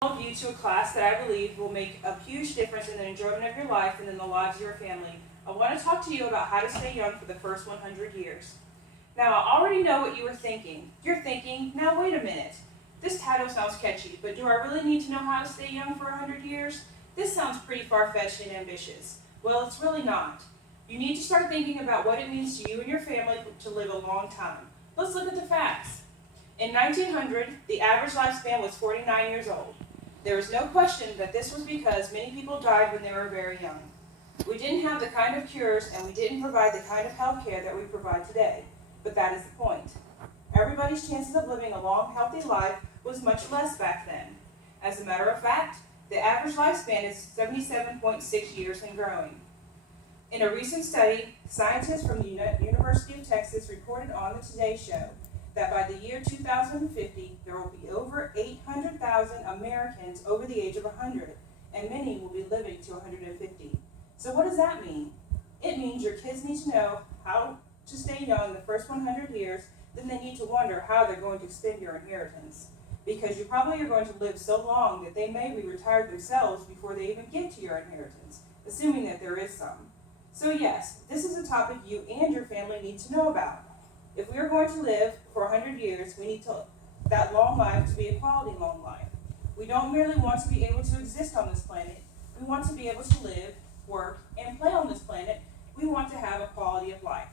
All of you to a class that I believe will make a huge difference in the enjoyment of your life and in the lives of your family. I want to talk to you about how to stay young for the first 100 years. Now, I already know what you were thinking. You're thinking, now wait a minute. This title sounds catchy, but do I really need to know how to stay young for 100 years? This sounds pretty far-fetched and ambitious. Well, it's really not. You need to start thinking about what it means to you and your family to live a long time. Let's look at the facts. In 1900, the average lifespan was 49 years old. There is no question that this was because many people died when they were very young. We didn't have the kind of cures and we didn't provide the kind of health care that we provide today. But that is the point. Everybody's chances of living a long, healthy life was much less back then. As a matter of fact, the average lifespan is 77.6 years and growing. In a recent study, scientists from the University of Texas reported on the Today Show that by the year 2050, there will be over 800,000 Americans over the age of 100, and many will be living to 150. So what does that mean? It means your kids need to know how to stay young the first 100 years, then they need to wonder how they're going to spend your inheritance. Because you probably are going to live so long that they may be retired themselves before they even get to your inheritance, assuming that there is some. So yes, this is a topic you and your family need to know about. If we are going to live for 100 years, we need that long life to be a quality long life. We don't merely want to be able to exist on this planet. We want to be able to live, work, and play on this planet. We want to have a quality of life.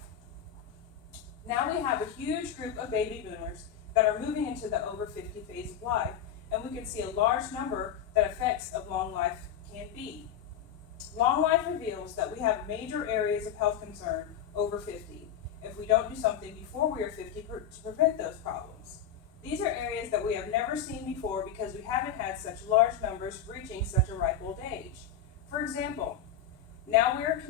Now we have a huge group of baby boomers that are moving into the over 50 phase of life, and we can see a large number that effects of long life can be. Long life reveals that we have major areas of health concern over 50. If we don't do something before we are 50 to prevent those problems. These are areas that we have never seen before because we haven't had such large numbers reaching such a ripe old age. For example, now we are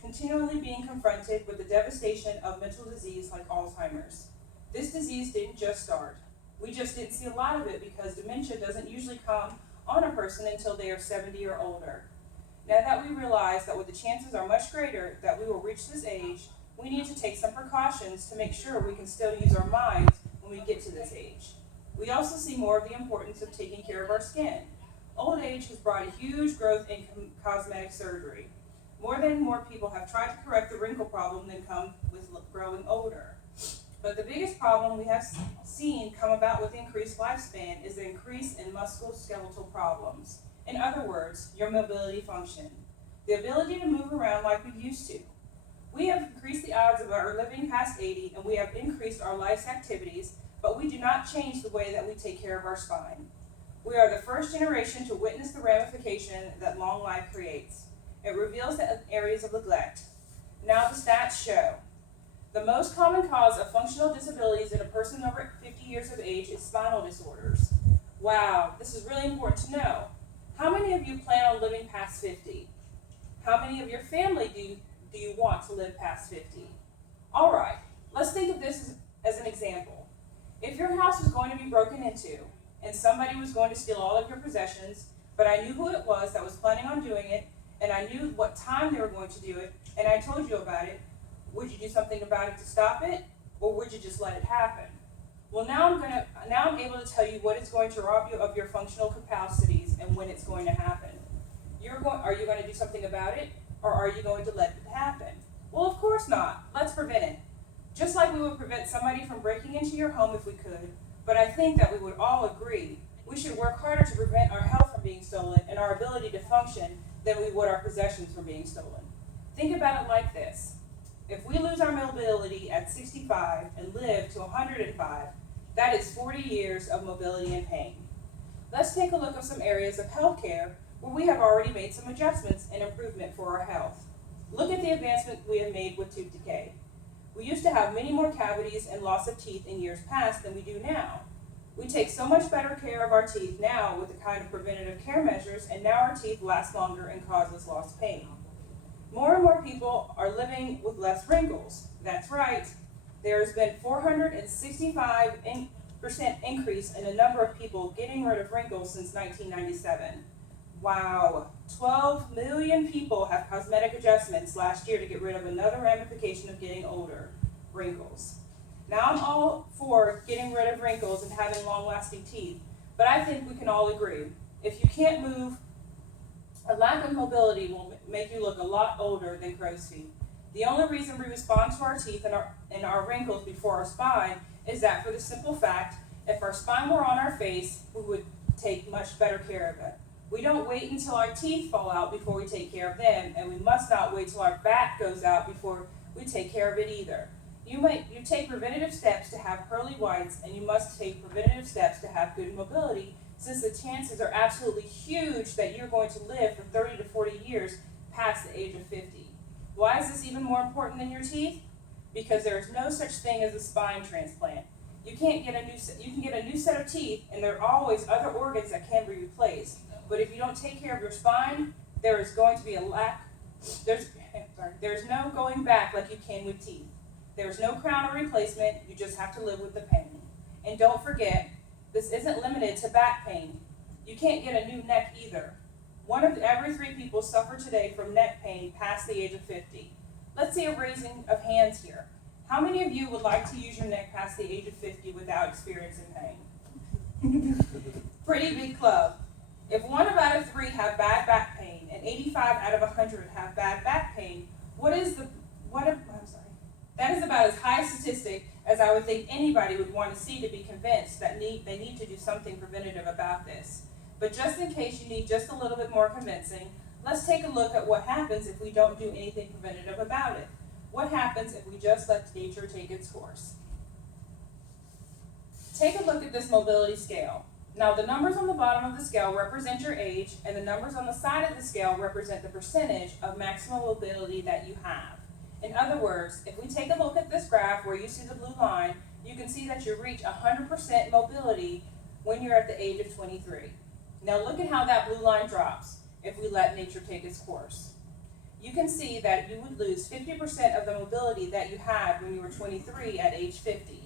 continually being confronted with the devastation of mental disease like Alzheimer's. This disease didn't just start. We just didn't see a lot of it because dementia doesn't usually come on a person until they are 70 or older. Now that we realize that the chances are much greater that we will reach this age, we need to take some precautions to make sure we can still use our minds when we get to this age. We also see more of the importance of taking care of our skin. Old age has brought a huge growth in cosmetic surgery. More and more people have tried to correct the wrinkle problem that comes with growing older. But the biggest problem we have seen come about with increased lifespan is the increase in musculoskeletal problems. In other words, your mobility function. The ability to move around like we used to. We have increased the odds of our living past 80, and we have increased our life's activities, but we do not change the way that we take care of our spine. We are the first generation to witness the ramification that long life creates. It reveals the areas of neglect. Now the stats show. The most common cause of functional disabilities in a person over 50 years of age is spinal disorders. Wow, this is really important to know. How many of you plan on living past 50? How many of your family do you want to live past 50? All right, let's think of this as an example. If your house was going to be broken into and somebody was going to steal all of your possessions, but I knew who it was that was planning on doing it, and I knew what time they were going to do it, and I told you about it, would you do something about it to stop it, or would you just let it happen? Well, now I'm able to tell you what is going to rob you of your functional capacities and when it's going to happen. Are you going to do something about it? Or are you going to let it happen? Well, of course not. Let's prevent it. Just like we would prevent somebody from breaking into your home if we could, but I think that we would all agree we should work harder to prevent our health from being stolen and our ability to function than we would our possessions from being stolen. Think about it like this. If we lose our mobility at 65 and live to 105, that is 40 years of mobility and pain. Let's take a look at some areas of healthcare where we have already made some adjustments and improvement for our health. Look at the advancement we have made with tooth decay. We used to have many more cavities and loss of teeth in years past than we do now. We take so much better care of our teeth now with the kind of preventative care measures, and now our teeth last longer and cause us less pain. More and more people are living with less wrinkles. That's right. There has been 465% increase in the number of people getting rid of wrinkles since 1997. Wow, 12 million people have cosmetic adjustments last year to get rid of another ramification of getting older, wrinkles. Now I'm all for getting rid of wrinkles and having long-lasting teeth, but I think we can all agree, if you can't move, a lack of mobility will make you look a lot older than crow's feet. The only reason we respond to our teeth and our wrinkles before our spine is that for the simple fact, if our spine were on our face, we would take much better care of it. We don't wait until our teeth fall out before we take care of them, and we must not wait till our back goes out before we take care of it either. You take preventative steps to have pearly whites, and you must take preventative steps to have good mobility, since the chances are absolutely huge that you're going to live for 30 to 40 years past the age of 50. Why is this even more important than your teeth? Because there is no such thing as a spine transplant. You can get a new set of teeth, and there are always other organs that can be replaced. But if you don't take care of your spine, there is going to be there's no going back like you can with teeth. There's no crown or replacement, you just have to live with the pain. And don't forget, this isn't limited to back pain. You can't get a new neck either. 1 of every 3 people suffer today from neck pain past the age of 50. Let's see a raising of hands here. How many of you would like to use your neck past the age of 50 without experiencing pain? Pretty big club. If 1 out of 3 have bad back pain and 85 out of 100 have bad back pain, that is about as high a statistic as I would think anybody would want to see to be convinced that they need to do something preventative about this. But just in case you need just a little bit more convincing, let's take a look at what happens if we don't do anything preventative about it. What happens if we just let nature take its course? Take a look at this mobility scale. Now, the numbers on the bottom of the scale represent your age, and the numbers on the side of the scale represent the percentage of maximum mobility that you have. In other words, if we take a look at this graph where you see the blue line, you can see that you reach 100% mobility when you're at the age of 23. Now look at how that blue line drops if we let nature take its course. You can see that you would lose 50% of the mobility that you had when you were 23 at age 50.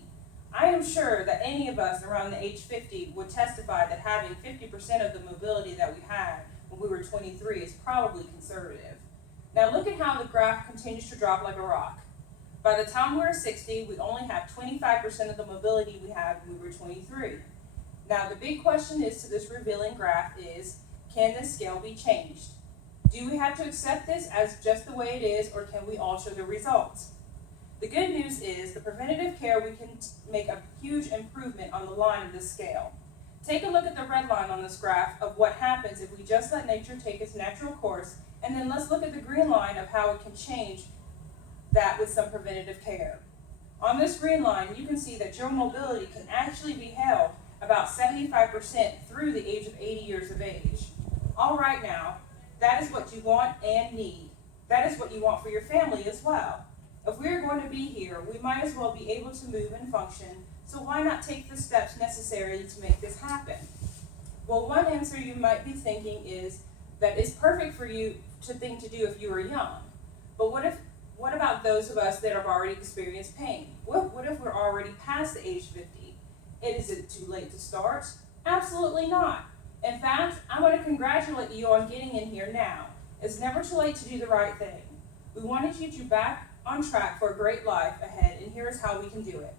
I am sure that any of us around the age 50 would testify that having 50% of the mobility that we had when we were 23 is probably conservative. Now look at how the graph continues to drop like a rock. By the time we're 60, we only have 25% of the mobility we had when we were 23. Now the big question is to this revealing graph is, can this scale be changed? Do we have to accept this as just the way it is, or can we alter the results? The good news is the preventative care, we can make a huge improvement on the line of this scale. Take a look at the red line on this graph of what happens if we just let nature take its natural course, and then let's look at the green line of how it can change that with some preventative care. On this green line, you can see that your mobility can actually be held about 75% through the age of 80 years of age. All right now, that is what you want and need. That is what you want for your family as well. If we're going to be here, we might as well be able to move and function, so why not take the steps necessary to make this happen? Well, one answer you might be thinking is that it's perfect for you to do if you were young. But what about those of us that have already experienced pain? What if we're already past the age 50? Is it too late to start? Absolutely not. In fact, I want to congratulate you on getting in here now. It's never too late to do the right thing. We want to get you back on track for a great life ahead, and here's how we can do it.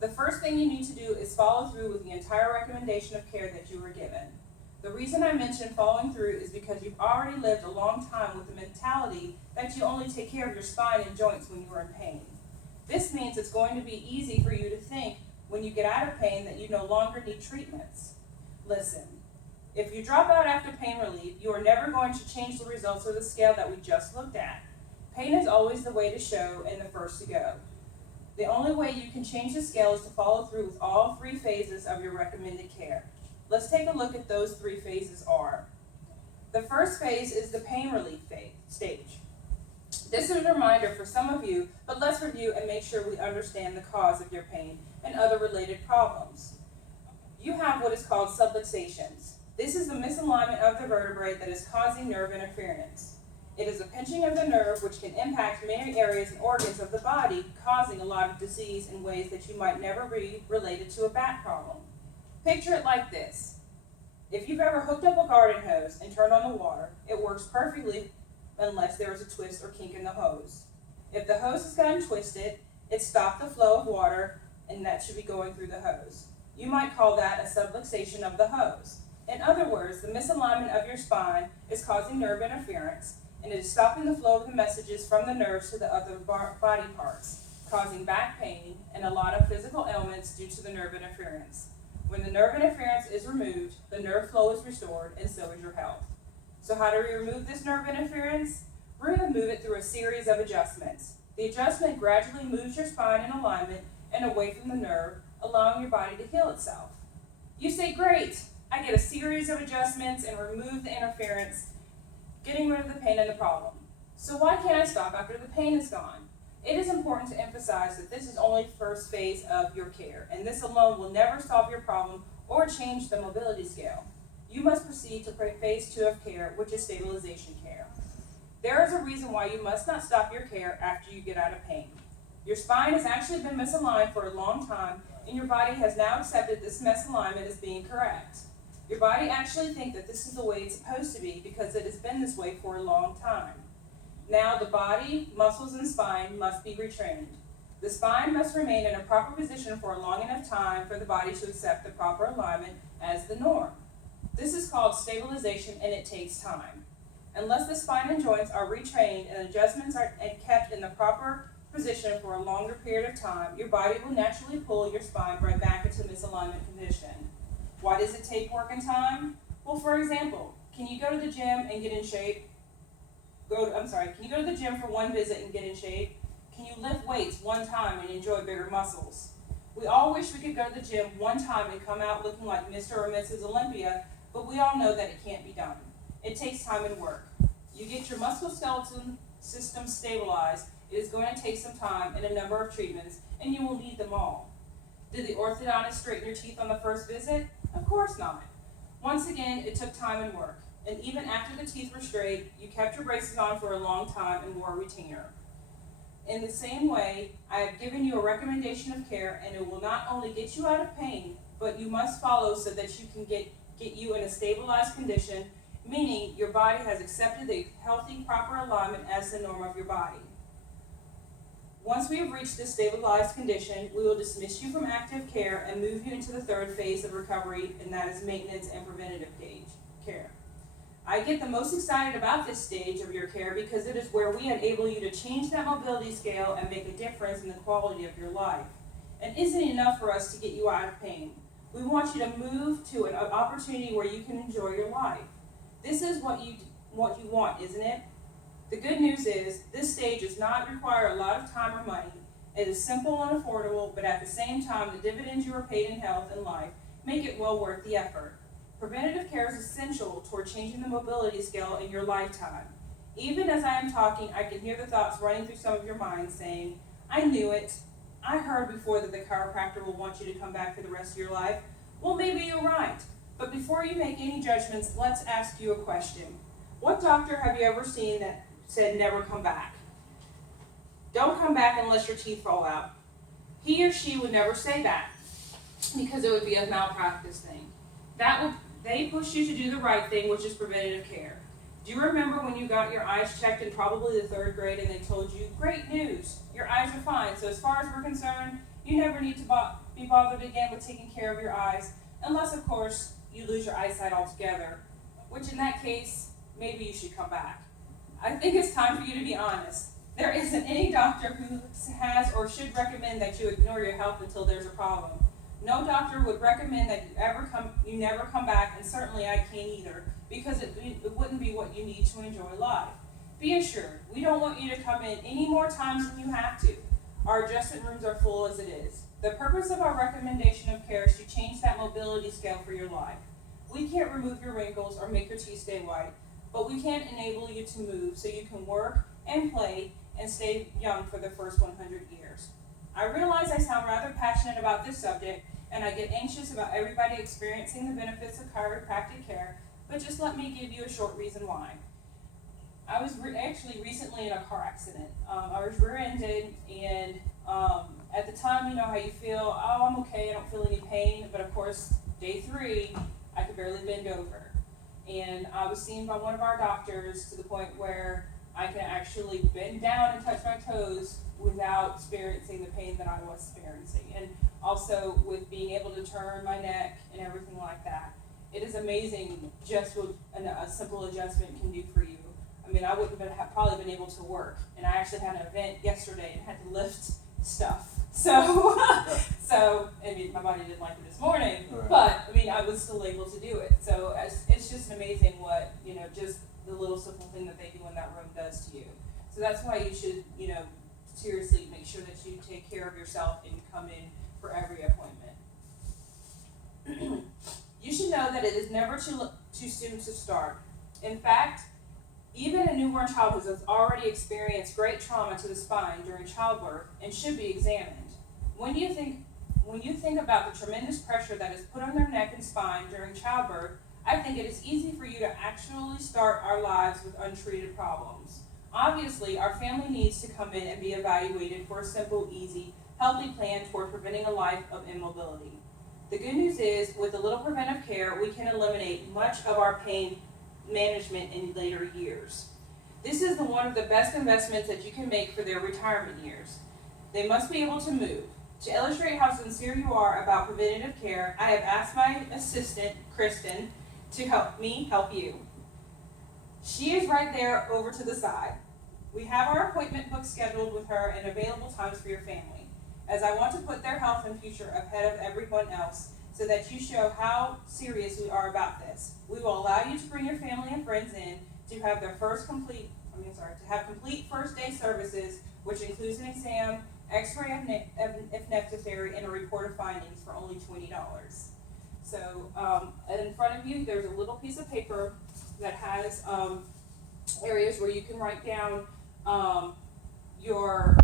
The first thing you need to do is follow through with the entire recommendation of care that you were given. The reason I mentioned following through is because you've already lived a long time with the mentality that you only take care of your spine and joints when you are in pain. This means it's going to be easy for you to think when you get out of pain that you no longer need treatments. Listen, if you drop out after pain relief, you are never going to change the results of the scale that we just looked at. Pain is always the way to show and the first to go. The only way you can change the scale is to follow through with all 3 phases of your recommended care. Let's take a look at those 3 phases are. The first phase is the pain relief stage. This is a reminder for some of you, but let's review and make sure we understand the cause of your pain and other related problems. You have what is called subluxations. This is the misalignment of the vertebrae that is causing nerve interference. It is a pinching of the nerve which can impact many areas and organs of the body, causing a lot of disease in ways that you might never be related to a back problem. Picture it like this. If you've ever hooked up a garden hose and turned on the water, it works perfectly unless there is a twist or kink in the hose. If the hose has gotten twisted, it stopped the flow of water, and that should be going through the hose. You might call that a subluxation of the hose. In other words, the misalignment of your spine is causing nerve interference, and it is stopping the flow of the messages from the nerves to the other body parts, causing back pain and a lot of physical ailments due to the nerve interference. When the nerve interference is removed, the nerve flow is restored, and so is your health. So how do we remove this nerve interference? We're going to move it through a series of adjustments. The adjustment gradually moves your spine in alignment and away from the nerve, allowing your body to heal itself. You say, great, I get a series of adjustments and remove the interference, getting rid of the pain and the problem. So why can't I stop after the pain is gone? It is important to emphasize that this is only the first phase of your care, and this alone will never solve your problem or change the mobility scale. You must proceed to phase 2 of care, which is stabilization care. There is a reason why you must not stop your care after you get out of pain. Your spine has actually been misaligned for a long time, and your body has now accepted this misalignment as being correct. Your body actually thinks that this is the way it's supposed to be because it has been this way for a long time. Now the body, muscles, and spine must be retrained. The spine must remain in a proper position for a long enough time for the body to accept the proper alignment as the norm. This is called stabilization, and it takes time. Unless the spine and joints are retrained and adjustments are kept in the proper position for a longer period of time, your body will naturally pull your spine right back into misalignment condition. Why does it take work and time? Well, for example, can you go to the gym and get in shape? Can you go to the gym for one visit and get in shape? Can you lift weights one time and enjoy bigger muscles? We all wish we could go to the gym one time and come out looking like Mr. or Mrs. Olympia, but we all know that it can't be done. It takes time and work. You get your musculoskeletal system stabilized. It is going to take some time and a number of treatments, and you will need them all. Did the orthodontist straighten your teeth on the first visit? Of course not. Once again, it took time and work. And even after the teeth were straight, you kept your braces on for a long time and wore a retainer. In the same way, I have given you a recommendation of care, and it will not only get you out of pain, but you must follow so that you can get you in a stabilized condition, meaning your body has accepted the healthy, proper alignment as the norm of your body. Once we have reached this stabilized condition, we will dismiss you from active care and move you into the third phase of recovery, and that is maintenance and preventative care. I get the most excited about this stage of your care because it is where we enable you to change that mobility scale and make a difference in the quality of your life. And isn't it enough for us to get you out of pain? We want you to move to an opportunity where you can enjoy your life. This is what you want, isn't it? The good news is this stage does not require a lot of time or money. It is simple and affordable, but at the same time, the dividends you are paid in health and life make it well worth the effort. Preventative care is essential toward changing the mobility scale in your lifetime. Even as I am talking, I can hear the thoughts running through some of your minds saying, I knew it. I heard before that the chiropractor will want you to come back for the rest of your life. Well, maybe you're right. But before you make any judgments, let's ask you a question. What doctor have you ever seen that said never come back? Don't come back unless your teeth fall out. He or she would never say that because it would be a malpractice thing. They push you to do the right thing, which is preventative care. Do you remember when you got your eyes checked in probably the 3rd grade and they told you, great news, your eyes are fine, so as far as we're concerned, you never need to be bothered again with taking care of your eyes, unless, of course, you lose your eyesight altogether, which in that case, maybe you should come back. I think it's time for you to be honest. There isn't any doctor who has or should recommend that you ignore your health until there's a problem. No doctor would recommend that you never come back, and certainly I can't either, because it wouldn't be what you need to enjoy life. Be assured, we don't want you to come in any more times than you have to. Our adjustment rooms are full as it is. The purpose of our recommendation of care is to change that mobility scale for your life. We can't remove your wrinkles or make your teeth stay white, but we can enable you to move so you can work and play and stay young for the first 100 years. I realize I sound rather passionate about this subject, and I get anxious about everybody experiencing the benefits of chiropractic care, but just let me give you a short reason why. I was actually recently in a car accident. I was rear-ended, and at the time, you know how you feel, oh, I'm okay, I don't feel any pain, but of course, day 3, I could barely bend over. And I was seen by one of our doctors to the point where I can actually bend down and touch my toes without experiencing the pain that I was experiencing. And also with being able to turn my neck and everything like that. It is amazing just what a simple adjustment can do for you. I mean, I wouldn't have probably been able to work. And I actually had an event yesterday and had to lift stuff. So, I mean, my body didn't like it this morning, Right. but I mean, I was still able to do it. So it's just amazing what, just the little simple thing that they do in that room does to you. So that's why you should, seriously make sure that you take care of yourself and come in for every appointment. You should know that it is never too soon to start. In fact, even a newborn child who has already experienced great trauma to the spine during childbirth and should be examined. When you think about the tremendous pressure that is put on their neck and spine during childbirth, I think it is easy for you to actually start our lives with untreated problems. Obviously, our family needs to come in and be evaluated for a simple, easy, healthy plan toward preventing a life of immobility. The good news is, with a little preventive care, we can eliminate much of our pain management in later years. This is one of the best investments that you can make for their retirement years. They must be able to move. To illustrate how sincere you are about preventative care, I have asked my assistant, Kristen, to help you. She is right there over to the side. We have our appointment book scheduled with her and available times for your family, as I want to put their health and future ahead of everyone else so that you show how serious we are about this. We will allow you to bring your family and friends in to have complete first day services, which includes an exam, x-ray if necessary, and a report of findings for only $20. So in front of you, there's a little piece of paper that has areas where you can write down your